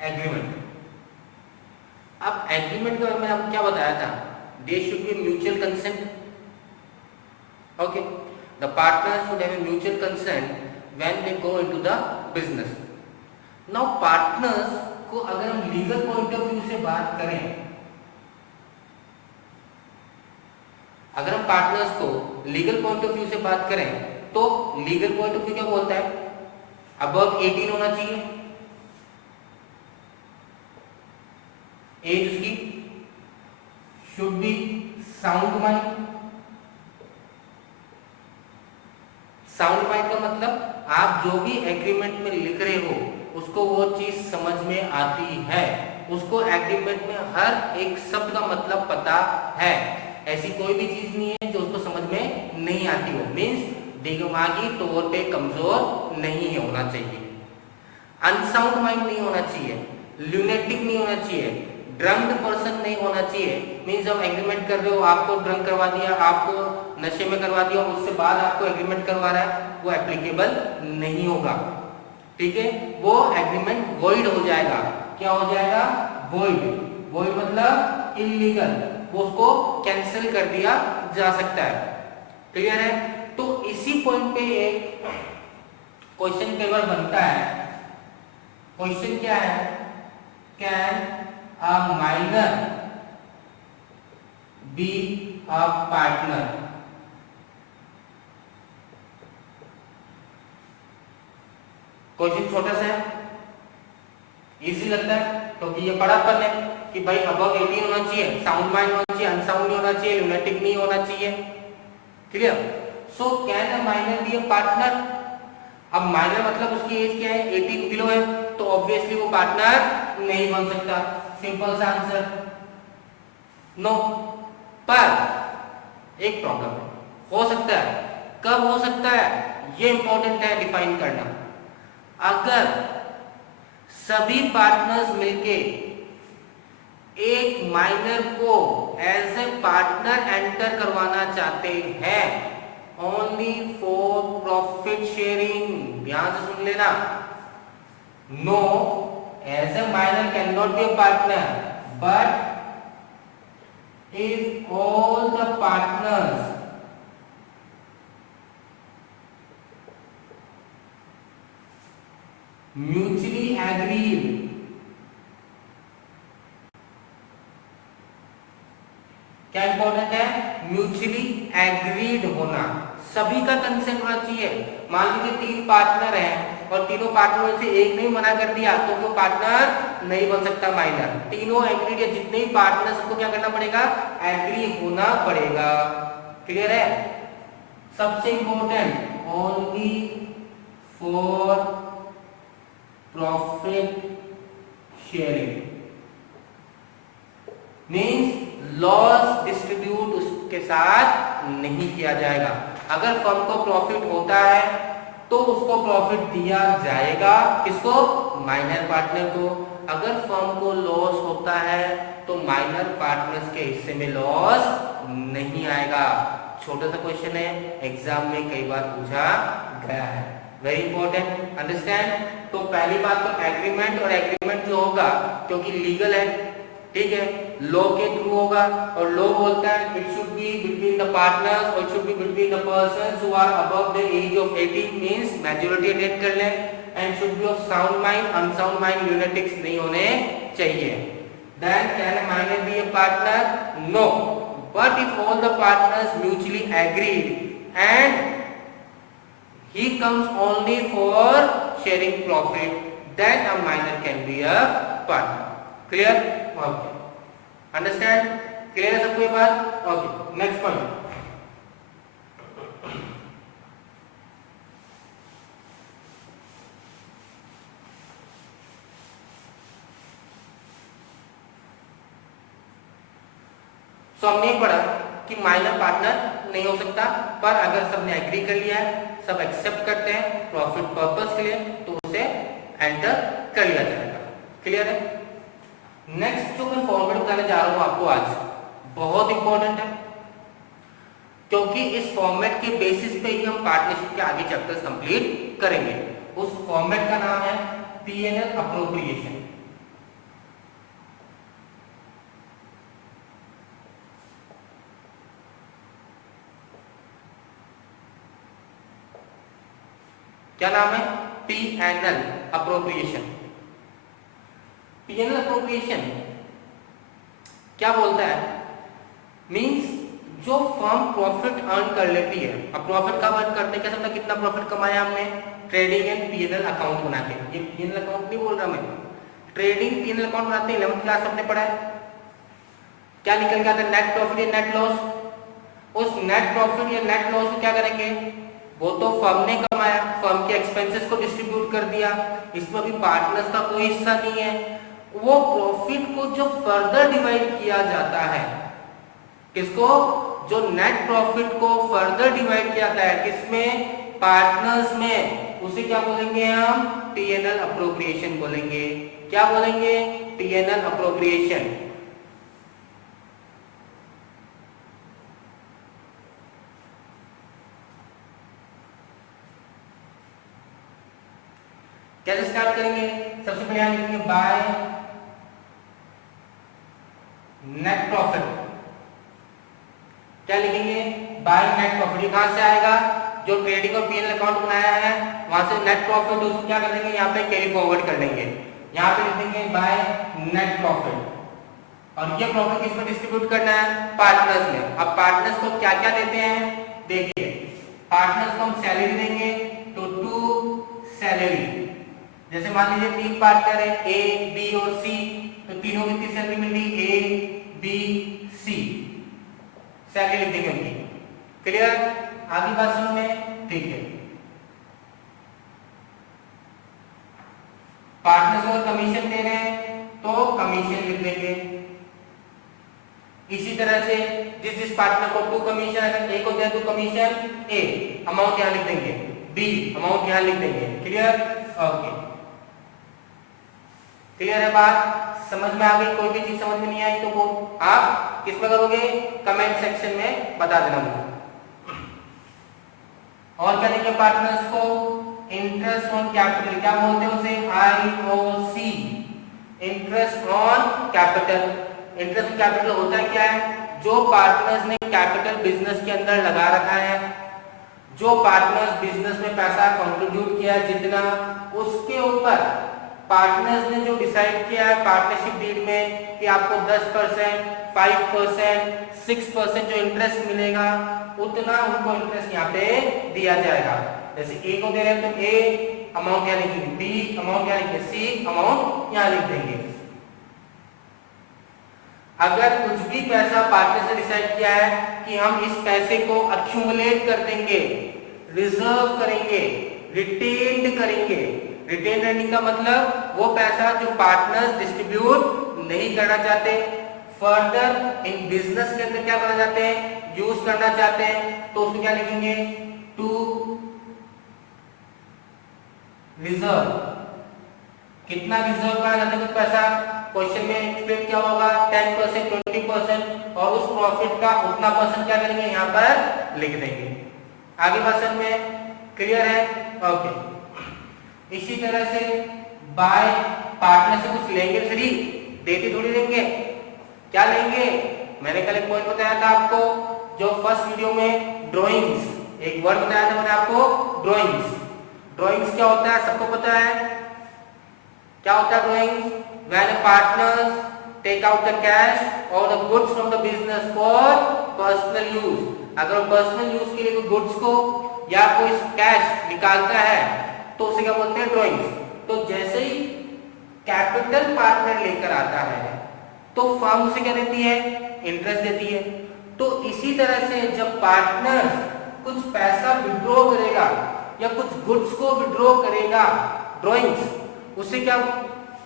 Agreement. अब agreement के बारे में आपको क्या बताया था, there should be mutual consent. Okay, the partner should have a mutual consent when they go into the business. Now partners को अगर हम लीगल पॉइंट ऑफ व्यू से बात करें, अगर हम पार्टनर्स को लीगल पॉइंट ऑफ व्यू से बात करें तो लीगल पॉइंट ऑफ व्यू क्या बोलता है, अबव 18 होना चाहिए, एज उसकी should be sound mind. Sound mind का मतलब आप जो भी एग्रीमेंट में लिख रहे हो उसको वो चीज समझ में आती है, उसको एग्रीमेंट में हर एक शब्द का मतलब पता है। ऐसी कोई भी चीज नहीं है जो उसको समझ में नहीं आती हो, मीन्स दिमागी तौर पे कमजोर नहीं होना चाहिए, अनसाउंड माइंड नहीं होना चाहिए, ल्यूनेटिक नहीं होना चाहिए, ड्रंक्ड पर्सन नहीं होना चाहिए। मीन्स जब एग्रीमेंट कर रहे हो, आपको ड्रंक करवा दिया, आपको नशे में करवा दिया, उससे बाद आपको एग्रीमेंट करवा रहा है, वो एप्लीकेबल नहीं होगा। ठीक है, वो एग्रीमेंट वॉइड हो जाएगा। क्या हो जाएगा, वॉइड। वॉइड मतलब इलीगल, वो उसको कैंसिल कर दिया जा सकता है। क्लियर है। तो इसी पॉइंट पे एक क्वेश्चन कई बार बनता है। क्वेश्चन क्या है, can a minor be a partner. Question छोटा सा है, इजी लगता है क्योंकि ये पढ़ा अपन ने कि भाई अबव 18 होना चाहिए, साउंड माइंड होना चाहिए, अनसाउंड नहीं होना चाहिए, लुनेटिक नहीं होना चाहिए। Clear. So can a minor be a partner. अब माइनर मतलब उसकी एज क्या है, 18 बिलो है, तो ऑब्वियसली वो पार्टनर नहीं बन सकता। सिंपल सा आंसर नो। पर एक प्रॉब्लम है, हो सकता है, कब हो सकता है ये इंपॉर्टेंट है डिफाइन करना। अगर सभी पार्टनर्स मिलके एक माइनर को एज ए पार्टनर एंटर करवाना चाहते हैं, ओनली फॉर प्रॉफिट शेयरिंग, ध्यान से सुन लेना, no, as a minor can not be a partner, but if all the partners mutually agreed, क्या इंपॉर्टेंट है, म्यूचुअली एग्रीड होना, सभी का कंसेंट होना चाहिए। मान लीजिए 3 पार्टनर हैं और तीनों पार्टनर में से एक ने मना कर दिया तो वो पार्टनर नहीं बन सकता माइनर। तीनों एग्रीड है, जितने भी पार्टनर सबको क्या करना पड़ेगा, एग्री होना पड़ेगा। क्लियर है। सबसे important, only for profit sharing, means loss distribute उसके साथ नहीं किया जाएगा। अगर फर्म को प्रॉफिट होता है तो उसको प्रॉफिट दिया जाएगा, किसको, माइनर पार्टनर को। अगर फर्म को लॉस होता है तो माइनर पार्टनर्स के हिस्से में लॉस नहीं आएगा। छोटा सा क्वेश्चन है, एग्जाम में कई बार पूछा गया है, वेरी इंपॉर्टेंट, अंडरस्टैंड। तो पहली बात तो एग्रीमेंट, और एग्रीमेंट जो होगा क्योंकि लीगल है, ठीक है, लॉ के थ्रू होगा, और लॉ बोलता है it should be between the partners और it should be between the persons who are above the age of 18, means majority attain कर लें, and should be of sound mind, unsound mind, lunatics नहीं होने चाहिए। Then can a minor be a partner, no, but if all the partners mutually agreed and he comes only for sharing profit, then a minor can be a partner. Clear? Okay. Understand? Clear है सबको ये बात? Okay. Next point. So हमने पढ़ा कि minor partner नहीं हो सकता, पर अगर सबने एग्री कर लिया है, सब एक्सेप्ट करते हैं प्रॉफिट पर्पस के लिए, तो उसे एंटर कर लिया जाएगा। क्लियर है। नेक्स्ट जो मैं फॉर्मेट बताने जा रहा हूं आपको आज, बहुत इंपॉर्टेंट है, क्योंकि इस फॉर्मेट के बेसिस पे ही हम पार्टनरशिप के आगे चैप्टर्स कंप्लीट करेंगे। उस फॉर्मेट का नाम है पीएनएल अप्रोप्रिएशन। क्या नाम है? PNL appropriation. पीएनएल अप्रोप्रिएशन क्या बोलता है? मींस जो फर्म प्रॉफिट अर्न कर लेती है। अब प्रॉफिट कब अर्न करते हैं? क्या समझा कितना प्रॉफिट कमाया हमने? ट्रेडिंग एंड पीएनएल अकाउंट बना के। ये पीएनएल अकाउंट नहीं बोल रहा मैं, ट्रेडिंग पीएनएल अकाउंट बनाते हैं। 11th क्लास हमने पढ़ा है। क्या निकल के आता है? नेट प्रॉफिट या नेट लॉस। उस नेट प्रॉफिट या नेट लॉस को क्या करेंगे? वो तो फर्म ने कमाया, फर्म के एक्सपेंसेस को डिस्ट्रीब्यूट कर दिया, इसमें भी पार्टनर्स का कोई हिस्सा नहीं है। वो प्रॉफिट को जो फर्दर डिवाइड किया जाता है, किसको? जो नेट प्रॉफिट को फर्दर डिवाइड किया जाता है किसमें? पार्टनर्स में। उसे क्या बोलेंगे हम? पीएनएल अप्रोप्रिएशन बोलेंगे। क्या बोलेंगे? PNL appropriation. कैसे स्टार्ट करेंगे? सबसे पहले हम लिखेंगे बाय नेट प्रॉफिट। क्या लिखेंगे? By net profit. ये कहां से आएगा? जो ट्रेडिंग और पीएनएल अकाउंट बनाया है वहां से नेट प्रॉफिट, उसको क्या कर देंगे? यहाँ पे कैरी फॉरवर्ड कर लेंगे। यहाँ पे लिख देंगे बाय नेट प्रॉफिट। और ये प्रॉफिट किसमें डिस्ट्रीब्यूट करना है? पार्टनर्स में। अब पार्टनर्स को क्या क्या देते हैं? देखिए, पार्टनर्स को हम सैलरी देंगे टू सैलरी। जैसे मान लीजिए 3 पार्टनर है, ए, बी और सी, तो तीनों की कितनी सैलरी मिल रही? ए, बी, सी। सैलरी लिख देंगे उनकी। क्लियर? आगे बात समझ में? ठीक है। पार्टनर्स को कमीशन दे रहे हैं तो कमीशन लिख देंगे। इसी तरह से जिस पार्टनर को 2 कमीशन, अगर ए को दे तो कमीशन ए, अमाउंट यहां लिख देंगे, बी अमाउंट यहां लिख देंगे। क्लियर? ओके, क्लियर है बात? समझ में आ गई? कोई भी चीज समझ में नहीं आई तो वो आप किस में करोगे? कमेंट सेक्शन में बता देना मुझे। और क्या देंगे पार्टनर्स को? Interest on capital. क्या बोलते हैं उसे? IOC, interest on capital. Interest on capital होता है क्या है? जो पार्टनर्स ने कैपिटल बिजनेस के अंदर लगा रखा है, जो पार्टनर्स बिजनेस में पैसा कंट्रीब्यूट किया है जितना, उसके ऊपर पार्टनर्स ने जो डिसाइड किया है पार्टनरशिप डीड में कि आपको 10%, 5%, 6% जो इंटरेस्ट मिलेगा, उतना उनको इंटरेस्ट यहाँ पे दिया जाएगा। जैसे ए को दे रहे हैं तो ए अमाउंट यहाँ लिखेंगे, बी अमाउंट यहाँ लिखेंगे, सी अमाउंट यहाँ लिख देंगे। अगर कुछ भी पैसा पार्टनर ने डिसाइड किया है कि हम इस पैसे को अक्यूमुलेट कर देंगे, रिजर्व करेंगे, रिटेन्ड करेंगे। रिटेन अर्निंग का मतलब वो पैसा जो पार्टनर्स डिस्ट्रीब्यूट नहीं करना चाहते, फर्दर इन बिजनेस के अंदर क्या करना चाहते हैं? यूज करना चाहते हैं, तो उसमें क्या लिखेंगे? To reserve. कितना रिजर्व करना चाहते हैं कुछ पैसा? क्वेश्चन में एक्सप्लेन क्या होगा? 10%, 20%, और उस प्रॉफिट का उतना परसेंट क्या करेंगे? यहाँ पर लिख देंगे। आगे क्वेश्चन में क्लियर है? ओके। इसी तरह से बाय पार्टनर से कुछ लेंगे फ्री, देते थोड़ी देंगे। क्या लेंगे? मैंने कल एक पॉइंट बताया था आपको, जो फर्स्ट वीडियो में ड्राइंग्स, एक वर्ड बताया था मैंने आपको, ड्राइंग्स। ड्राइंग्स क्या होता है? सबको पता है क्या होता है drawings? When partners take out the cash और the goods from the business for personal use. अगर पर्सनल यूज के लिए कोई गुड्स को या कोई कैश निकालता है तो उसे क्या बोलते हैं? ड्राइंग्स। तो जैसे ही कैपिटल पार्टनर लेकर आता है तो फर्म उसे क्या देती है? इंटरेस्ट देती है। तो इसी तरह से जब पार्टनर कुछ पैसा विड्रॉ करेगा या कुछ गुड्स को विड्रॉ करेगा, ड्राइंग्स, उसे क्या,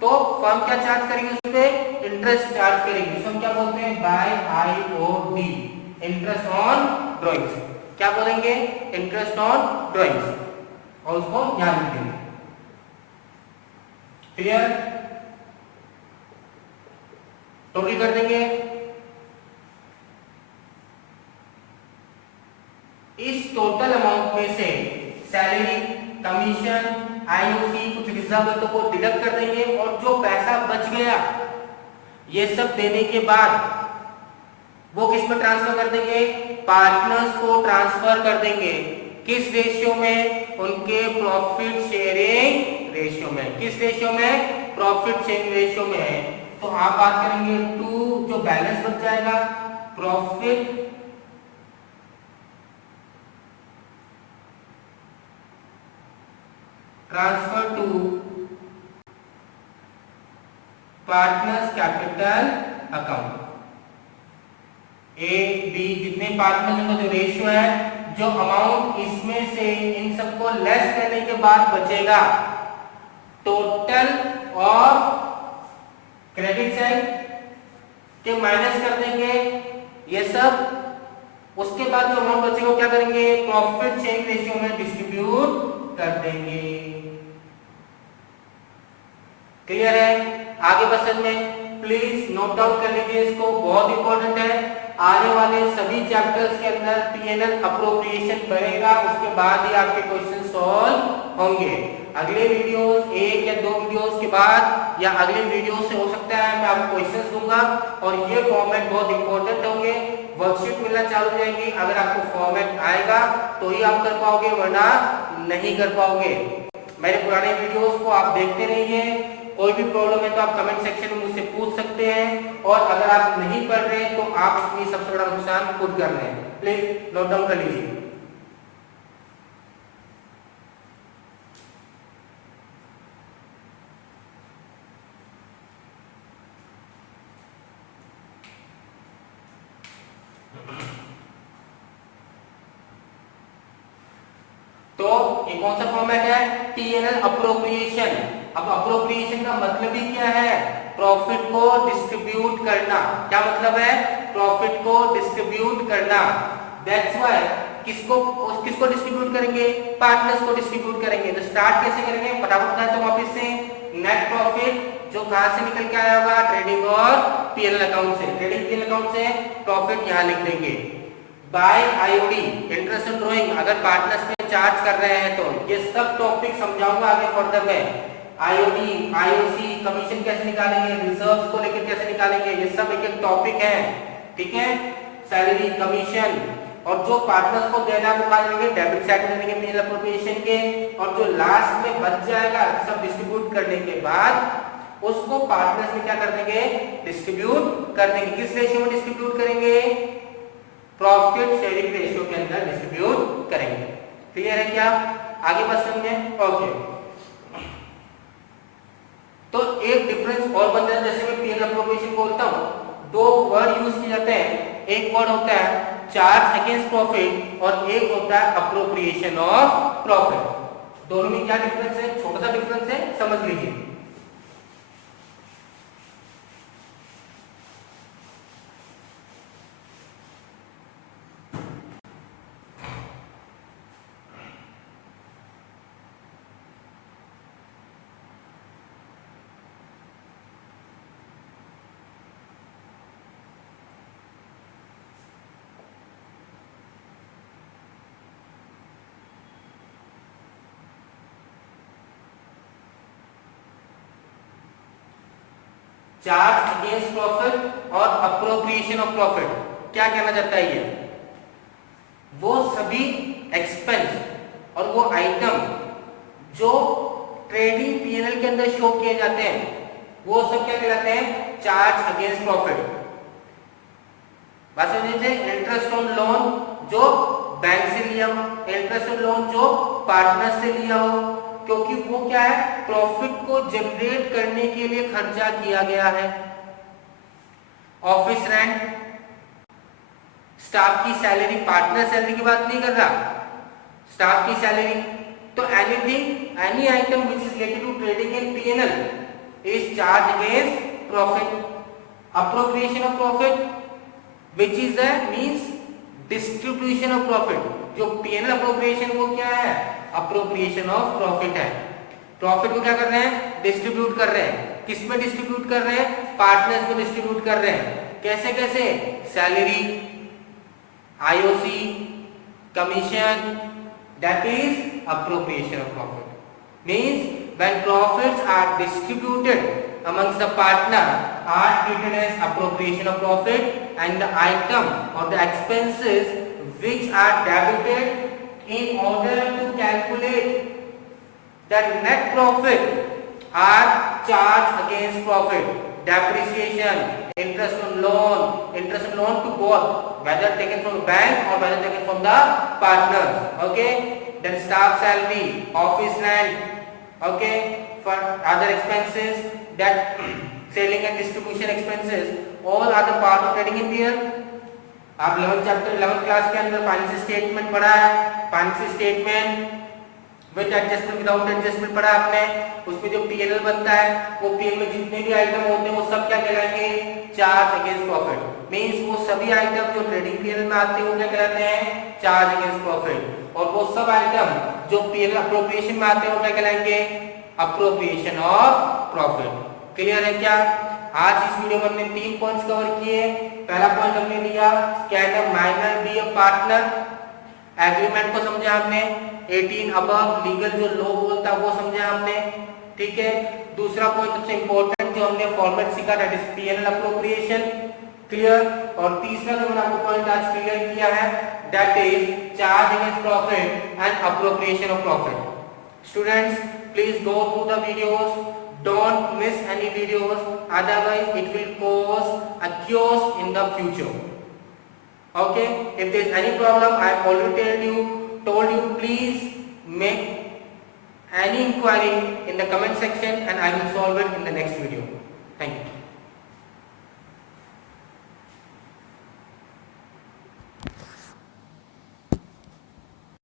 तो फर्म क्या चार्ज करेगी? उस पे इंटरेस्ट चार्ज करेगी। इसको हम क्या बोलते हैं? By IOD, interest on drawings. क्या बोलेंगे? इंटरेस्ट ऑन ड्राइंग्स, और उसको यहां लिख देंगे। क्लियर? टोटल कर देंगे। इस टोटल अमाउंट में से सैलरी, कमीशन, आईओसी, कुछ रिजर्व तो वो डिडक्ट कर देंगे, और जो पैसा बच गया ये सब देने के बाद वो किस में ट्रांसफर कर देंगे? पार्टनर्स को ट्रांसफर कर देंगे। किस रेशियो में? उनके प्रॉफिट शेयरिंग रेशियो में। किस रेशियो में? प्रॉफिट शेयरिंग रेशियो में है। तो आप बात करेंगे टू, जो बैलेंस बच जाएगा profit transfer to partners capital account. A B जितने पार्टनर का जो रेशियो है, जो अमाउंट इसमें से इन सबको लेस करने के बाद बचेगा, टोटल ऑफ क्रेडिट साइड के माइनस कर देंगे ये सब। उसके बाद जो अमाउंट बचेगा क्या करेंगे? प्रॉफिट शेयरिंग रेशियो में डिस्ट्रीब्यूट कर देंगे। क्लियर है? आगे बढ़ने में प्लीज नोट डाउन कर लीजिए इसको, बहुत इंपॉर्टेंट है। आने वाले सभी चैप्टर्स के अंदर पीएनएल अप्रोप्रिएशन बनेगा, उसके बाद ही आपके क्वेश्चन सॉल्व होंगे। अगले वीडियोस, एक या दो वीडियोस के बाद या अगले वीडियो से हो सकता है मैं आपको क्वेश्चंस दूंगा, और ये फॉर्मेट बहुत इंपॉर्टेंट होंगे। वर्कशीट मिलना चालू हो जाएगी, अगर आपको फॉर्मेट आएगा तो ही आप कर पाओगे, वरना नहीं कर पाओगे। मेरे पुराने वीडियोस को आप देखते रहिए। कोई भी प्रॉब्लम है तो आप कमेंट सेक्शन में मुझसे पूछ सकते हैं, और अगर आप नहीं पढ़ रहे तो आप अपनी सबसे बड़ा नुकसान खुद कर रहे हैं। प्लीज नोट डाउन कर लीजिए। तो ये कौन सा फॉर्मेट है? TNL appropriation. अब अप्रोप्रिएशन का मतलब ही क्या है? प्रॉफिट को डिस्ट्रीब्यूट करना। क्या मतलब है? प्रॉफिट को डिस्ट्रीब्यूट करना। दैट्स व्हाई किसको डिस्ट्रीब्यूट करेंगे? पार्टनर्स को डिस्ट्रीब्यूट करेंगे। तो स्टार्ट कैसे करेंगे? फटाफट बताते हैं वापस से। नेट प्रॉफिट जो कहां से निकल के आया होगा? ट्रेडिंग और पीएनएल अकाउंट से। ट्रेडिंग पीएनएल अकाउंट से प्रॉफिट यहां लिख देंगे। By IOD interest on drawing, अगर पार्टनर्स में चार्ज कर रहे हैं तो ये सब टॉपिक समझाऊंगा आगे फर्दर में। आईओडी, आईओसी, कमीशन कैसे निकालेंगे, रिजर्व्स को लेकर कैसे निकालेंगे, ये सब एक एक टॉपिक है। ठीक है? सैलरी, कमीशन, और जो पार्टनर्स को देना वो कहां देंगे? डेबिट साइड में देंगे पीएनएल अप्रोप्रिएशन के, और जो लास्ट में बच जाएगा सब डिस्ट्रीब्यूट करने के बाद उसको पार्टनर्स में क्या कर देंगे? डिस्ट्रीब्यूट कर देंगे। किस रेशियो में डिस्ट्रीब्यूट करेंगे? प्रॉफिट शेयरिंग रेशियो के अंदर डिस्ट्रीब्यूट करेंगे। क्लियर है क्या? आगे बढ़ सकते हैं? ओके। तो एक डिफरेंस और बन जाता है, जैसे मैं पीएनएल अप्रोप्रिएशन बोलता हूं, दो वर्ड यूज किए जाते हैं। एक वर्ड होता है चार्ज अगेंस्ट प्रॉफिट, और एक होता है अप्रोप्रिएशन ऑफ प्रॉफिट। दोनों में क्या डिफरेंस है? छोटा सा डिफरेंस है, समझ लीजिए। चार्ज अगेंस्ट प्रॉफिट और अप्रोप्रिएशन ऑफ प्रॉफिट, क्या कहना चाहता है ये? वो सभी एक्सपेंस और वो आइटम जो ट्रेडिंग पीएनएल के अंदर शो किए जाते हैं, वो सब क्या कहलाते हैं? Charge against profit. बात समझिए। इंटरेस्ट ऑन लोन जो बैंक से लिया हो, इंटरेस्ट ऑन लोन जो पार्टनर से लिया हो, क्योंकि वो क्या है? प्रॉफिट को जनरेट करने के लिए खर्चा किया गया है। ऑफिस रेंट, स्टाफ की सैलरी, पार्टनर सैलरी की बात नहीं कर रहा, स्टाफ की सैलरी। तो anything, any item which is related to trading in PNL is charge against profit. Appropriation of profit which is means distribution of profit. जो PNL appropriation वो क्या है? अप्रोप्रिएशन ऑफ प्रॉफिट है। प्रॉफिट को क्या कर रहे हैं? डिस्ट्रीब्यूट कर रहे हैं। किस में डिस्ट्रीब्यूट कर रहे हैं? पार्टनर्स में डिस्ट्रीब्यूट कर रहे हैं। कैसे कैसे? Salary, IOC, commission, that is appropriation of profit. Means when profits are distributed amongst the partner are treated as appropriation of profit, and the item or the expenses which are debited in order to calculate the net profit are charged against profit. Depreciation, interest on loan to both, whether taken from the bank or whether taken from the partners. Okay. Then staff salary, office rent. Okay. For other expenses, that selling and distribution expenses, all are the part of trading in P&L. आप 11 class के अंदर financial statement पढ़ा है, financial statement with adjustment without adjustment पढ़ा आपने, उसमें जो PNL बनता है वो पीएनएल में जितने भी आइटम होते हैं वो सब क्या कहलाएंगे, चार्ज अगेंस्ट प्रॉफिट। मींस वो सभी आइटम जो ट्रेडिंग पीएनएल में आते हैं वो क्या कहलाते हैं, चार्ज अगेंस्ट प्रॉफिट, और वो सब आइटम जो पीएनएल अप्रोप्रिएशन में आते हैं वो क्या कहलाएंगे, अप्रोप्रिएशन ऑफ प्रॉफिट। क्लियर है क्या? आज इस वीडियो में हमने 3 पॉइंट्स कवर किए। पहला पॉइंट हमने लिया can a minor be a partner, agreement को समझा हमने, 18 अबव लीगल जो लॉ बोलता है वो समझा हमने, ठीक है। दूसरा पॉइंट सबसे इंपॉर्टेंट जो हमने फॉर्मेट सीखा that is PNL appropriation, clear. और तीसरा जो मैंने आपको पॉइंट आज क्लियर किया है that is charge against profit and appropriation of profit. Students please go through the videos, don't miss any videos, otherwise it will cause a chaos in the future. Okay, if there is any problem, I have already told you, please make any inquiry in the comment section and I will solve it in the next video. Thank you.